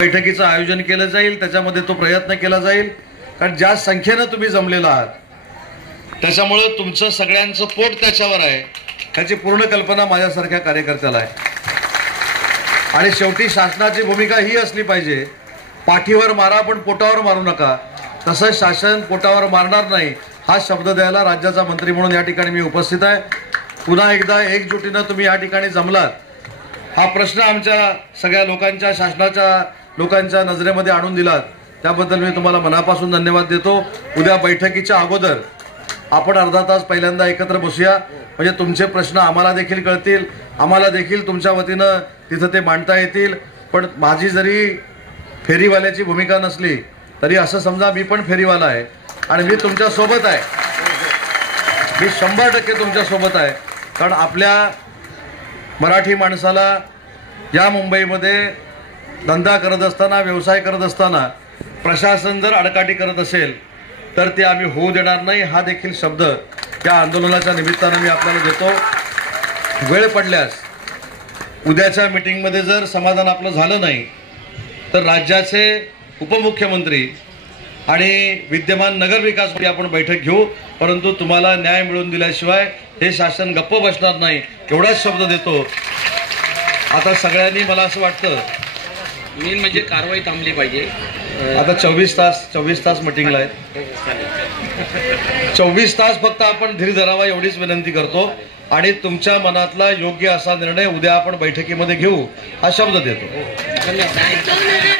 बैठकीचं आयोजन केलं जाईल, त्याच्यामध्ये तो प्रयत्न केला जाईल. कारण ज्या संख्येनं तुम्ही जमलेला आहात त्याच्यामुळे तुमचं सगळ्यांचं पोट त्याच्यावर आहे त्याची पूर्ण कल्पना माझ्यासारख्या कार्यकर्त्याला आहे. आणि शेवटी शासनाची भूमिका ही असली पाहिजे, पाठीवर मारा पण पोटावर मारू नका. तसं शासन पोटावर मारणार नाही हा शब्द द्यायला राज्याचा मंत्री म्हणून या ठिकाणी मी उपस्थित आहे. पुन्हा एकदा एकजुटीनं तुम्ही या ठिकाणी जमलात, हा प्रश्न आमच्या सगळ्या लोकांच्या, शासनाच्या लोकांच्या नजरेमध्ये आणून दिलात, त्याबद्दल मी तुम्हाला मनापासून धन्यवाद देतो. उद्या बैठकीच्या अगोदर आपण अर्धा तास पहिल्यांदा एकत्र बसूया, म्हणजे तुमचे प्रश्न आम्हाला देखील कळतील, आम्हाला देखील तुमच्या वतीनं तिथं ते मांडता येतील. पण माझी जरी फेरीवाल्याची भूमिका नसली तरी असं समजा मी पण फेरीवाला आहे आणि मी तुमच्या सोबत आहे. मी 100% तुमच्या सोबत आहे. कारण आपल्या मराठी माणसाला या मुंबईमध्ये धंदा करत असताना, व्यवसाय करत असताना प्रशासन जर आडकाठी करत असेल तर ते आम्ही होऊ देणार नाही. हा देखील शब्द या आंदोलनाच्या निमित्तानं मी आपल्याला देतो. वेळ पडल्यास उद्याच्या मीटिंगमध्ये जर समाधान आपलं झालं नाही तर राज्याचे उपमुख्यमंत्री आणि विद्यमान नगरविकास मंत्री आपण बैठक घेऊ. परंतु तुम्हाला न्याय मिळवून दिल्याशिवाय हे शासन गप्प बसणार नाही, एवढाच शब्द देतो. आता सगळ्यांनी, मला असं वाटतं मेन म्हणजे कारवाई थांबली पाहिजे. आता 24 तास मीटिंगला आहे. 24 तास फक्त आपण धीर धरावा एवढीच विनंती करतो. आणि तुमच्या मनातला योग्य असा निर्णय उद्या आपण बैठकीमध्ये घेऊ हा शब्द देतो. धन्यवाद.